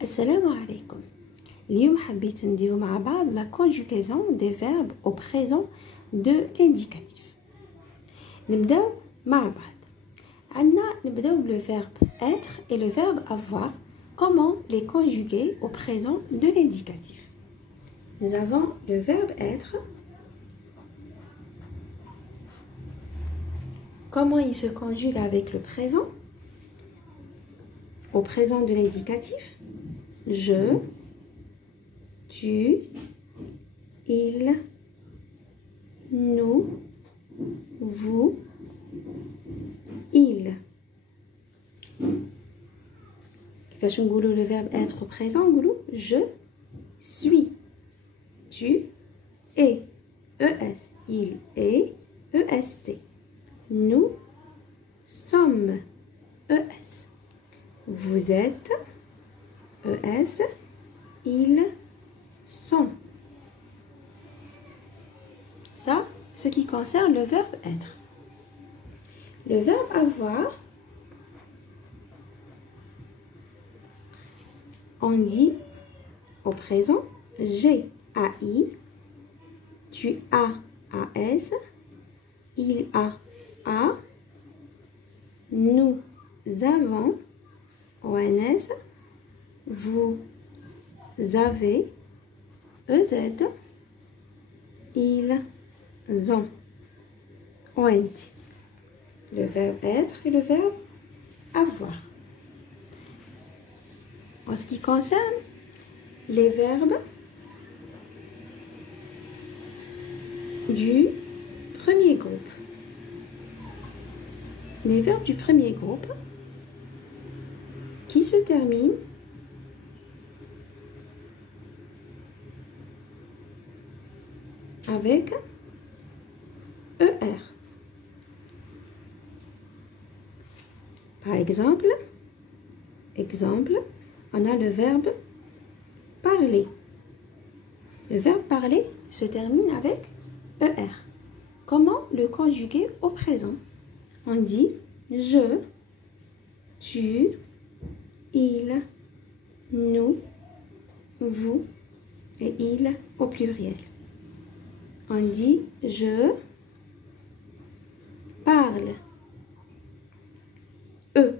Assalamu alaikum. اليوم حبيت نديرو مع بعض la conjugaison des verbes au présent de l'indicatif. نبداو مع بعض. نبداو le verbe être et le verbe avoir. Comment les conjuguer au présent de l'indicatif? Nous avons le verbe être. Comment il se conjugue avec le présent? Au présent de l'indicatif, je, tu, il, nous, vous, il. كيفاش نقولوا le verbe être au présent؟ نقولوا je suis, tu es, es, il est, est. Nous sommes, es. Vous êtes, es. Ils sont. Ça, ce qui concerne le verbe être. Le verbe avoir, on dit au présent j'ai, ai, tu as, as, il a, nous avons, ons, vous avez, ez, ils ont, ont. Le verbe être et le verbe avoir. En ce qui concerne les verbes du premier groupe. Les verbes du premier groupe qui se terminent avec ER. Par exemple, on a le verbe parler. Le verbe parler se termine avec ER. Comment le conjuguer au présent? On dit je, tu, il, nous, vous et il au pluriel. On dit je parle, eux.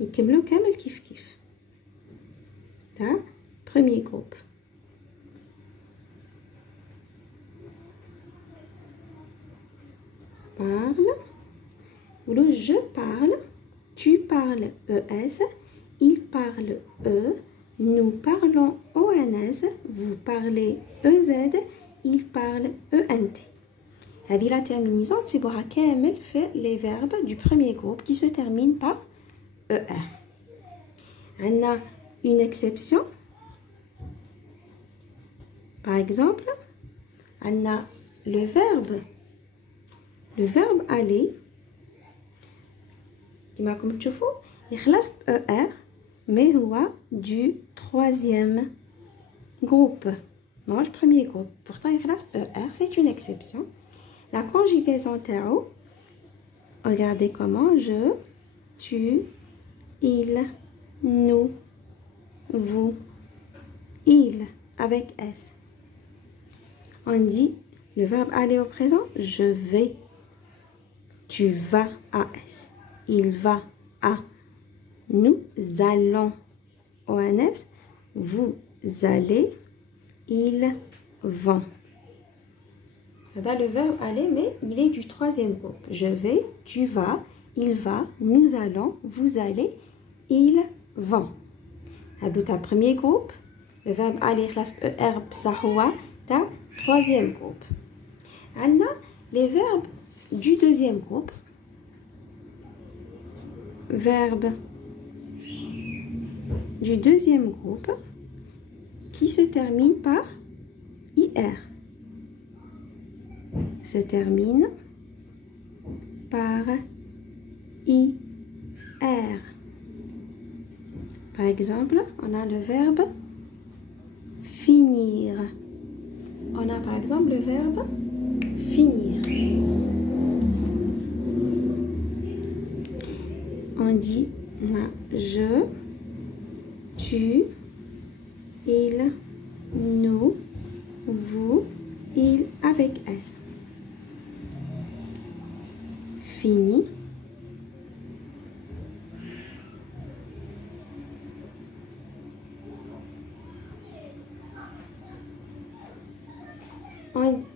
نكملو كامل كيف كيف. تاع premier groupe. Parle, ou je parle, tu parles, es, il parle, nous parlons, ons, vous parlez, ez, il parle, ent. هذه la terminaison تسيبوها كامل في les verbes du premier groupe qui se terminent par ER. On a une exception. Par exemple, on a le verbe aller. كما راكم تشوفوا يخلص ER mais هو du troisième groupe. Non, le premier groupe. Pourtant يخلص ER, c'est une exception. La conjugaison تاعو, regardez comment je, tu, il, nous, vous, il, avec S. On dit le verbe aller au présent, je vais, tu vas, AS, il va, A, nous allons, ONS, vous allez, ils vont. Là, le verbe aller, mais il est du troisième groupe. Je vais, tu vas, il va, nous allons, vous allez, ils vont. هذا premier groupe. Le verbe aller classe ER بصح هو تاع troisième groupe. عندنا les verbes du deuxième groupe. Verbes du deuxième groupe qui se termine par IR. Se termine par IR. Par exemple, on a le verbe finir. On a par exemple le verbe finir. on dit je, tu, il, nous, vous, il avec S. Fini.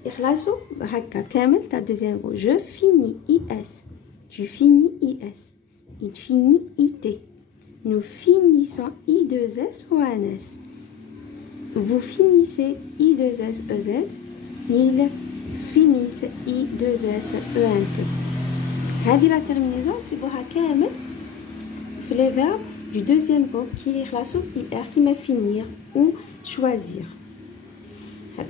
يخلصوا هكا كامل تاع deuxième groupe. Je finis IS. Tu finis IS. Il finit IT. Nous finissons I2S ONS. Vous finissez I2S EZ. Ils finissent I2S ENT. هذه la terminaison تسيبوها كامل في les verbes du deuxième groupe qui يخلصوا IR qui met finir ou choisir.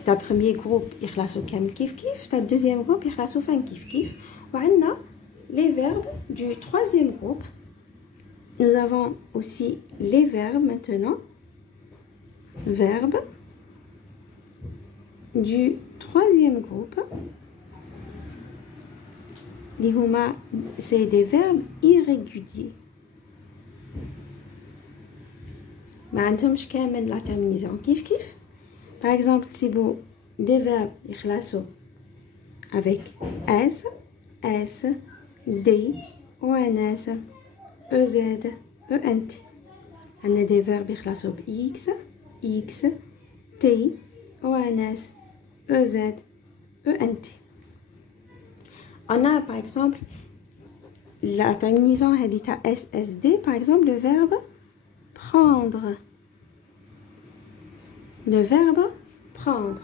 Ta premier groupe يخلصوا كامل كيف كيف. Ta deuxième groupe يخلصوا فين كيف كيف. وعندنا les verbes du troisième groupe. Nous avons aussi les verbes maintenant. Verbes du troisième groupe. Les huma, c'est des verbes irréguliers. ما عندهمش كامل la terminaison كيف كيف. Par exemple, si vous des verbes يخلصوا avec S, S, D, ONS, EZ, ENT. On a des verbes يخلصوا ب X, X, T, ONS, EZ, ENT. On a par exemple la terminaison à SSD, par exemple le verbe prendre. Le verbe prendre.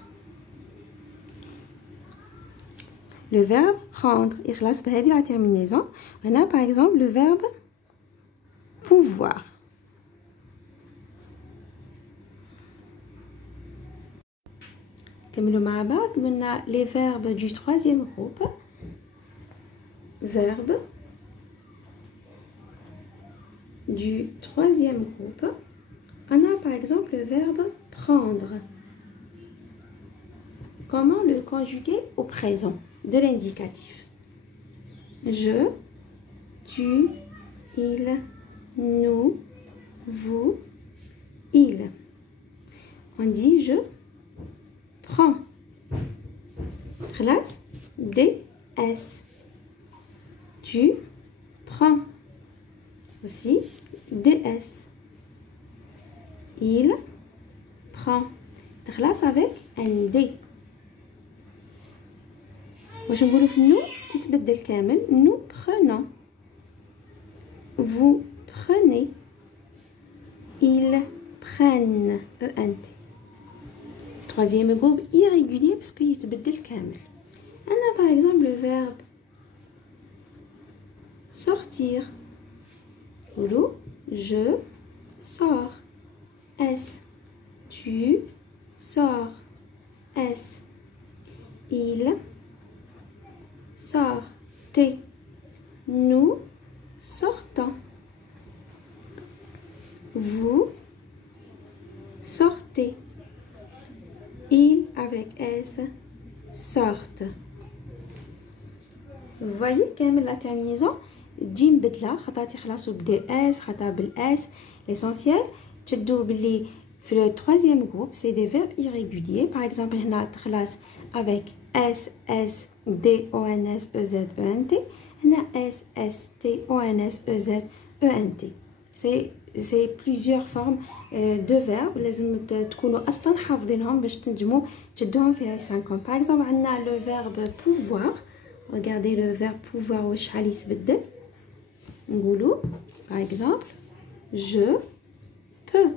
Le verbe prendre. Il reste la terminaison. On a par exemple le verbe pouvoir. Comme le ma'abad, on a les verbes du troisième groupe. Verbe du troisième groupe. On a par exemple le verbe prendre. Comment le conjuguer au présent de l'indicatif? Je, tu, il, nous, vous, il. On dit je prends. Classe DS. Tu prends. Aussi DS. Il prend. Classe avec un D. واش نقولوا في nous تتبدل كامل. Nous prenons. Vous prenez. Ils prennent. ENT. Troisième groupe irrégulier parce qu'il يتبدل كامل. On a par exemple le verbe sortir. نقولوا je sors. S. Tu sors. S. Il sort. T. Nous sortons. Vous sortez. Il avec S sortent. Vous voyez quand même la terminaison جيم بدلا خطات يخلصوا ب DS خطا بالاس. L'essentiel تشدوا باللي في le troisième groupe c'est des verbes irréguliers. Par exemple هنا تخلص avec S, S, D, ONS, EZ, ENT. هنا S, S, T, ONS, EZ, ENT. C'est plusieurs formes de verbes. لازم تكونوا اصلا حافظينهم باش تنجموا تشدوهم في هاي 5. Par exemple عندنا le verbe pouvoir. Regardez le verbe pouvoir واش شحال يتبدل. نقولوا par exemple je peux.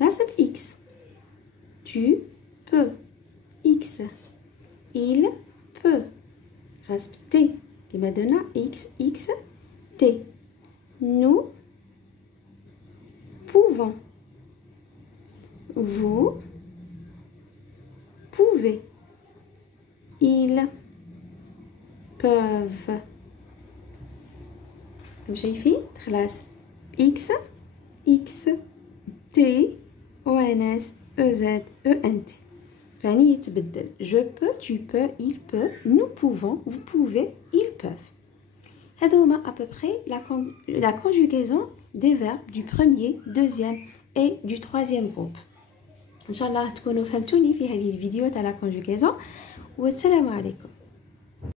Là c'est X. Tu peux. X. Il peut. Reste T. Qui m'a donné X, X, T. Nous pouvons. Vous pouvez. Ils peuvent. Comme شايفين خلاص X, X, T, ONS, EZ, ENT. فاني يتبدل. Je peux, tu peux, il peut, nous pouvons, vous pouvez, ils peuvent. هذوما à peu près la conjugaison des verbes du premier, deuxième et du troisième groupe. إن شاء الله تكونوا فهمتوني في هذه الفيديو تاع la conjugaison والسلام عليكم.